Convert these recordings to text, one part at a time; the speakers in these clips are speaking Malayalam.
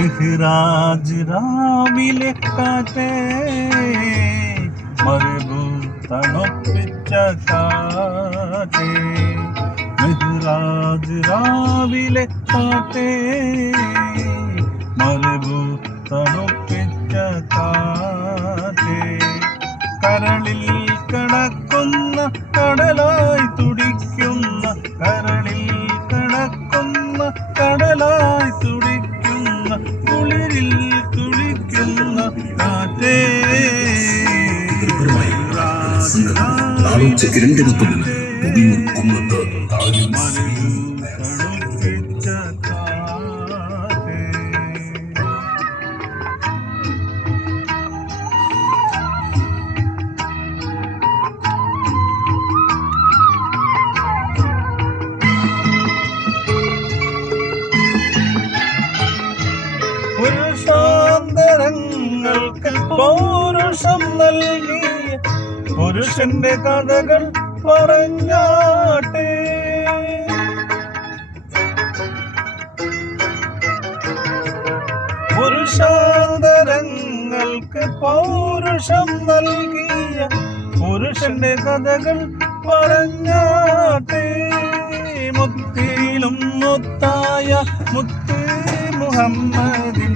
മെഹ്റാജ് രാവിലെ കാറ്റേ മരുഭൂ തണുപ്പിച്ച കാറ്റേ മെഹ്റാജ് രാവിലെ കാറ്റേ മരുഭൂ തണുപ്പിച്ച കാറ്റേ കരളിൽ കിടക്കുന്ന കടലായി തുടിക്കുന്ന കരളിൽ കിടക്കുന്ന കടലായി തുടിക്കുന്ന കുളിരിൽ തുടിക്കുന്ന കാറ്റേ തണുപ്പിച്ച കാറ്റേ. പുരുഷാന്തരങ്ങൾക്ക് പൗരുഷം നൽകിയ പുരുഷന്റെ കഥകൾ പറഞ്ഞാട്ടെ. പുരുഷാന്തരങ്ങൾക്ക് പൗരുഷം നൽകിയ പുരുഷന്റെ കഥകൾ പറഞ്ഞാട്ടെ. മുത്തിലും മുത്തായ മുത്ത് മുഹമ്മദിൻ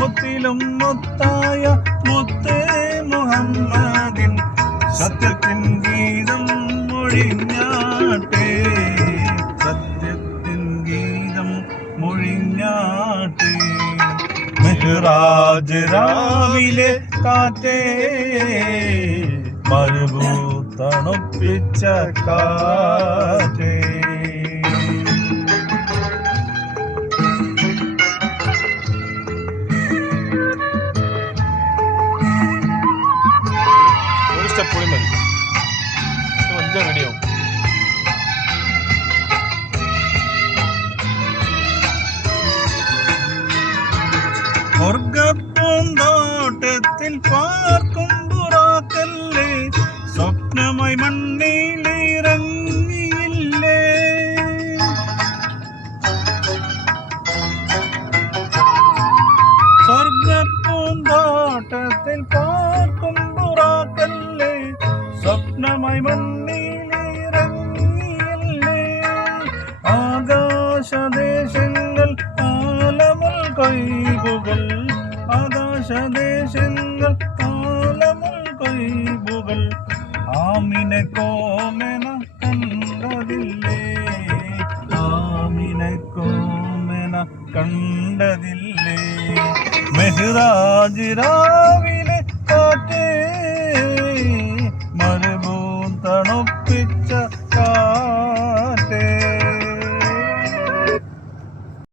മുത്തിലും മുത്തായ മുത്ത് മുഹമ്മദിൻ സത്യത്തിൻ ഗീതം മൊഴിഞ്ഞാട്ടെ. സത്യത്തിൻ ഗീതം മൊഴിഞ്ഞാട്ടെ. മെഹ്റാജ് രാവിലെ കാറ്റേ മരുഭൂ തണുപ്പിച്ച കാറ്റേ. പൊളി മതി, വലിയ വീഡിയോ. സ്വർഗപ്പൂന്തോട്ടത്തിൽ പാർക്കും പുറാക്കല്ലേ സ്വപ്നമായി മണ്ണിലിറങ്ങിയില്ലേ. സ്വർഗപ്പൂന്തോട്ടത്തിൽ പാർക്കും പുറാക്കല്ലേ സ്വപ്നമായി മണ്ണിലിറങ്ങിയില്ലേ. ആകാശദേശങ്ങൾ ആലമുൽ കൊയ്ബുകൾ ആകാശദേശങ്ങൾ ആലമുൽ കൊയ്ബുകൾ ആമിനെ കോമന കണ്ടതില്ലേ. ആമിനെ കോമന കണ്ടതില്ലേ. മെഹ്റാജ് രാവിലെ